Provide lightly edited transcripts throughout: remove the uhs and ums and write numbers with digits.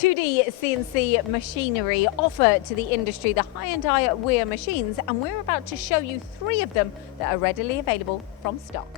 2D CNC machinery offer to the industry the Hyundai Wia machines, and we're about to show you 3 of them that are readily available from stock.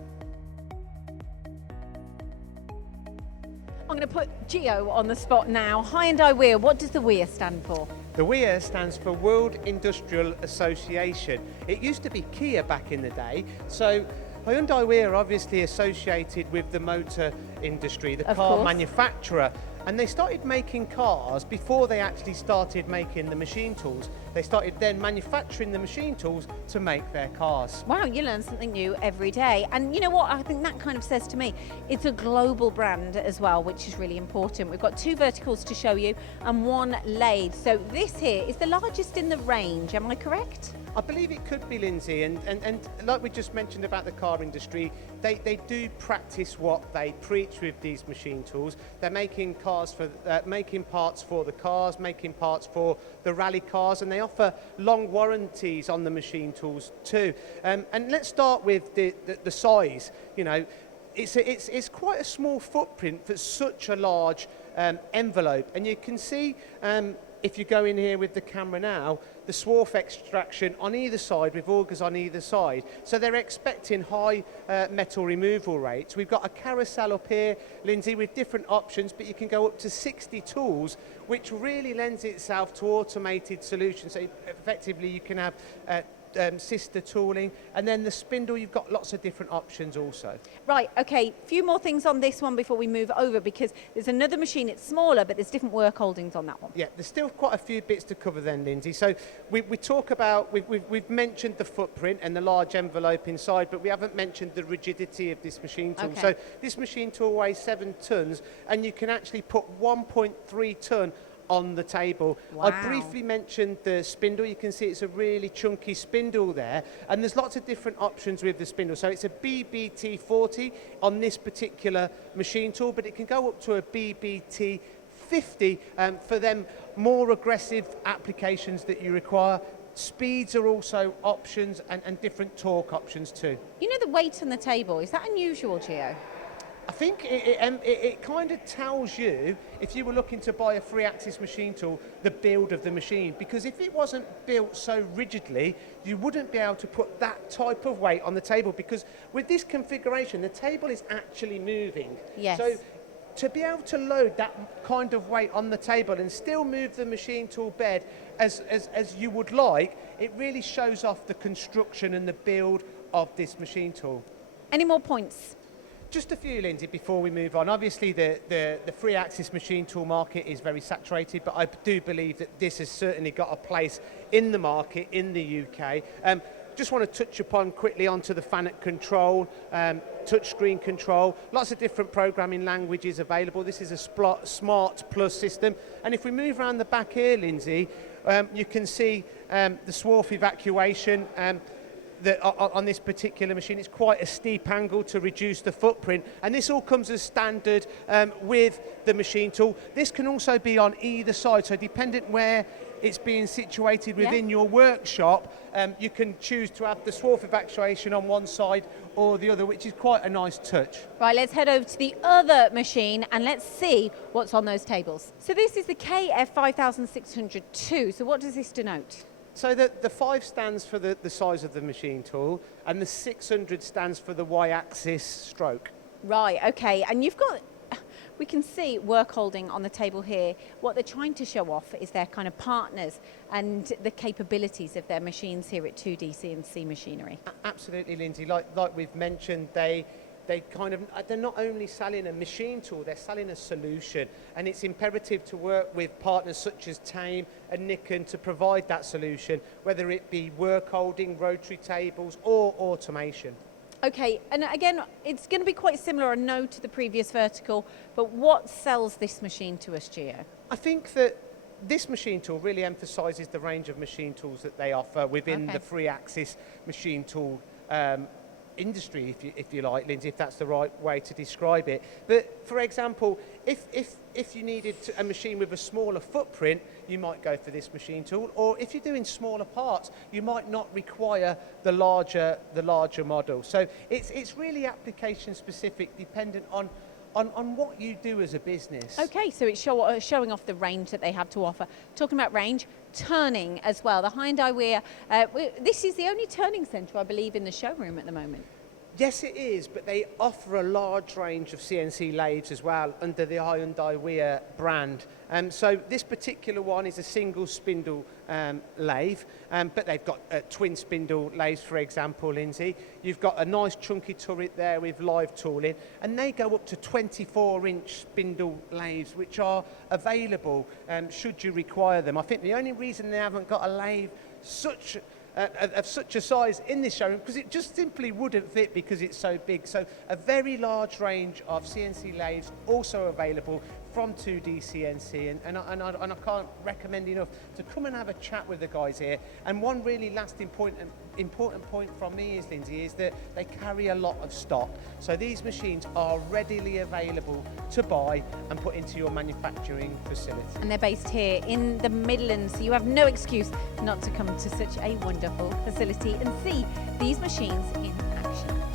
I'm going to put Gio on the spot now. Hyundai Wia, what does the Wia stand for? The Wia stands for World Industrial Association. It used to be Kia back in the day, so Hyundai Wia are obviously associated with the motor industry, the car manufacturer, and they started making cars before they actually started making the machine tools. They started then manufacturing the machine tools to make their cars. Wow, you learn something new every day. And you know what, I think that kind of says to me, it's a global brand as well, which is really important. We've got 2 verticals to show you and 1 lathe. So this here is the largest in the range, am I correct? I believe it could be, Lindsay, and like we just mentioned about the car industry, they do practice what they preach with these machine tools. They're making cars for making parts for the cars, making parts for the rally cars, and they offer long warranties on the machine tools too. And let's start with the size. You know, it's quite a small footprint for such a large envelope, and you can see. If you go in here with the camera now, the swarf extraction on either side with augers on either side. So they're expecting high metal removal rates. We've got a carousel up here, Lindsay, with different options, but you can go up to 60 tools, which really lends itself to automated solutions. So effectively you can have sister tooling, and then the spindle, you've got lots of different options also. Right, okay, few more things on this one before we move over, because there's another machine, it's smaller, but there's different work holdings on that one. Yeah, there's still quite a few bits to cover then, Lindsay. So we talk about, we've mentioned the footprint and the large envelope inside, but we haven't mentioned the rigidity of this machine tool. Okay. So this machine tool weighs 7 tons, and you can actually put 1.3 ton on the table. Wow. I briefly mentioned the spindle. You can see it's a really chunky spindle there, and there's lots of different options with the spindle. So it's a BBT40 on this particular machine tool, but it can go up to a BBT50 for them more aggressive applications that you require. Speeds are also options, and different torque options too. You know the weight on the table, is that unusual, Gio? I think it kind of tells you, if you were looking to buy a 3-axis machine tool, the build of the machine. Because if it wasn't built so rigidly, you wouldn't be able to put that type of weight on the table. Because with this configuration, the table is actually moving. Yes. So to be able to load that kind of weight on the table and still move the machine tool bed as you would like, it really shows off the construction and the build of this machine tool. Any more points? Just a few, Lindsay, before we move on. Obviously, the 3-axis machine tool market is very saturated, but I do believe that this has certainly got a place in the market in the UK. Just want to touch upon quickly onto the FANUC control, touchscreen control, lots of different programming languages available. This is a Smart Plus system. And if we move around the back here, Lindsay, you can see the swarf evacuation. On this particular machine, it's quite a steep angle to reduce the footprint, and this all comes as standard with the machine tool. This can also be on either side, so dependent where it's being situated within your workshop, you can choose to have the swarf evacuation on one side or the other, which is quite a nice touch. Right, let's head over to the other machine and let's see what's on those tables. So this is the KF5602, so what does this denote? So the 5 stands for the size of the machine tool, and the 600 stands for the Y-axis stroke. Right, okay, and you've got, we can see work holding on the table here. What they're trying to show off is their kind of partners and the capabilities of their machines here at 2D CNC Machinery. Absolutely, Lindsay. Like we've mentioned, they're not only selling a machine tool, they're selling a solution, and it's imperative to work with partners such as Tame and Nikon to provide that solution, whether it be work holding, rotary tables or automation. Okay, and again, it's going to be quite similar, I know, to the previous vertical, but what sells this machine to us, Gio? I think that this machine tool really emphasises the range of machine tools that they offer within the 3-axis machine tool industry, if you like, Lindsay, if that's the right way to describe it. But for example, if you needed a machine with a smaller footprint, you might go for this machine tool, or if you're doing smaller parts, you might not require the larger model. So it's really application specific, dependent on on what you do as a business. Okay, so it's showing off the range that they have to offer. Talking about range, turning as well. The Hyundai Wia, this is the only turning centre, I believe, in the showroom at the moment. Yes, it is, but they offer a large range of CNC lathes as well under the Hyundai Wia brand. So this particular one is a single spindle lathe, but they've got twin spindle lathes, for example, Lindsay. You've got a nice chunky turret there with live tooling, and they go up to 24-inch spindle lathes, which are available should you require them. I think the only reason they haven't got a lathe of such a size in this showroom, because it just simply wouldn't fit because it's so big. So a very large range of CNC lathes also available from 2D CNC, and I can't recommend enough to come and have a chat with the guys here. And one really lasting point and important point from me is, Lindsay, is that they carry a lot of stock. So these machines are readily available to buy and put into your manufacturing facility. And they're based here in the Midlands, so you have no excuse not to come to such a wonderful facility and see these machines in action.